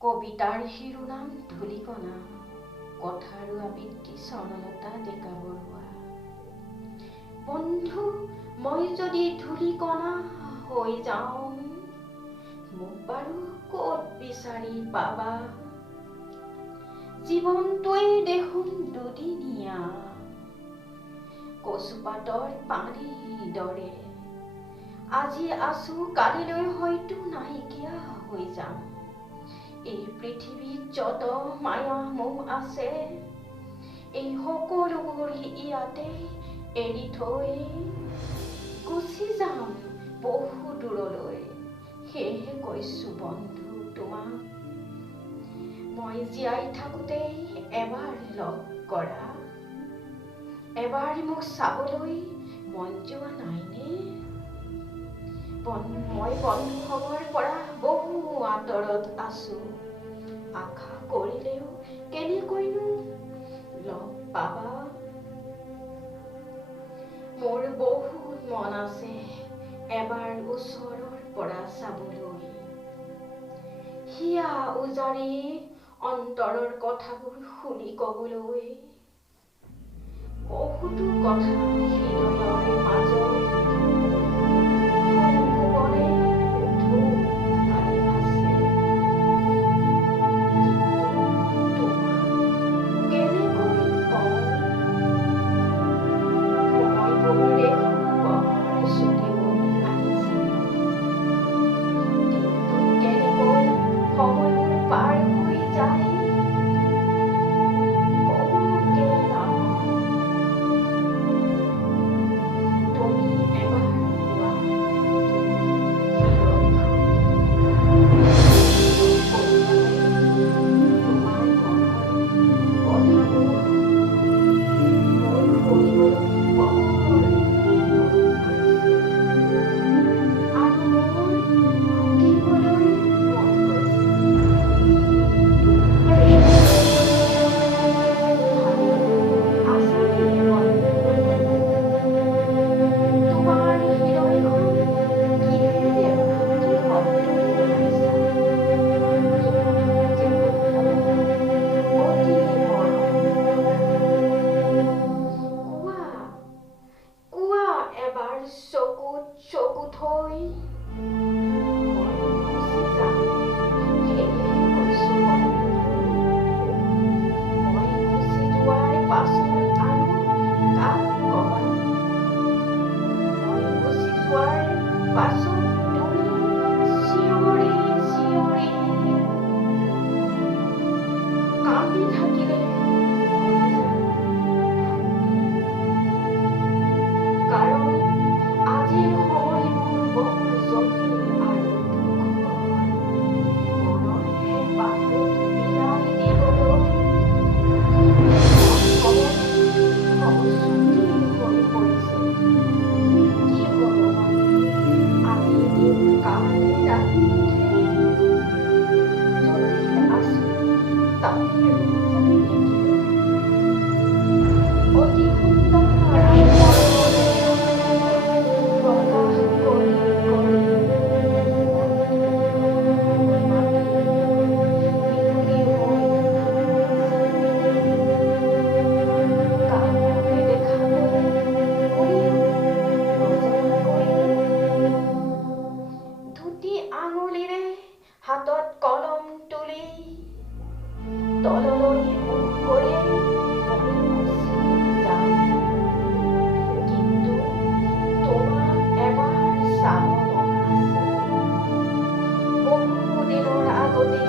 কবিতাৰ শিৰোনাম ধূলিকণা, কথাৰো আবৃত্তি স্বৰ্ণলতা ডেকা বৰুৱা। বন্ধু, মই যদি ধূলিকণা হৈ যাওঁ, মোক বাৰু ক'ত বিচাৰি পাবা? জীৱনটোৱে দেখোন দুদিনীয়া, কচুপাতৰ পানীৰ দৰে। আজি আছো, কালিলৈ হয়তো নাইকিয়া হৈ যাম। এই পৃথিৱীত যত মায়া মোহ আছে, এই সকলোবোৰ ইয়াতে এৰি থৈ গুচি যাম বহু দূৰলৈ। সেয়েহে কৈছো বন্ধু তোমাক, মই জীয়াই থাকোঁতেই এবাৰ লগ কৰা। এবাৰ মোক চাবলৈ মন যোৱা নাইনে? মই বন্ধু হবৰ পৰা বহু আঁতৰত আছো। আশা কৰিলেও কেনেকৈনো লগ পাবা? মোৰ বহুত মন আছে এবাৰ ওচৰৰ পৰা চাবলৈ। হিয়া উজাৰি অন্তৰৰ কথাবোৰ শুনি কবলৈ। বহুতো কথা হৃদয়ৰ মাজত সংকোপনে উঠোক খাই আছে। কিন্তু তোমাক কেনেকৈ কওঁ? সময়বোৰ দেখোন বৰ ছুটি হৈ আহিছে। দিনটোত কেনেকৈ সময়বোৰ পাৰ হৈ যায়, কবকে নাপাওঁ। তুমি এবাৰ কোৱা চকু থৈ মই গুচি যাম। সেয়েহে কৈছো বন্ধু, মই গুচি যোৱাৰ পাছত আৰু কাক কবা? মই গুচি যোৱাৰ পাছত তুমি চিঞৰি চিঞৰি কান্দি থাকিলে কাৰণ আজিৰ সময়বোৰ বৰ জটিল আৰু দুখৰ। মনৰ হেঁপাহটো বিলাই দিবলৈ সময় হৈ পৰিছে। কি হ'ব আজি দিন কাল ৰাতি নুঠে, য'তে আছো তাতে ৰৈ যাম নেকি? অতি সুন্দৰ আৰু মৰমৰে প্ৰকাশ কৰি কৰি বিহুলি হৈ কাকো নেদেখাকৈ বুলিও নজনা কৰিলো। দুটি আঙুলিৰে হাতত কলম তুলি তললৈ মুখ কৰি মই গুচি যাম। কিন্তু তোমাক এবাৰ চাব মন আছে। বহু দিনৰ আগতেই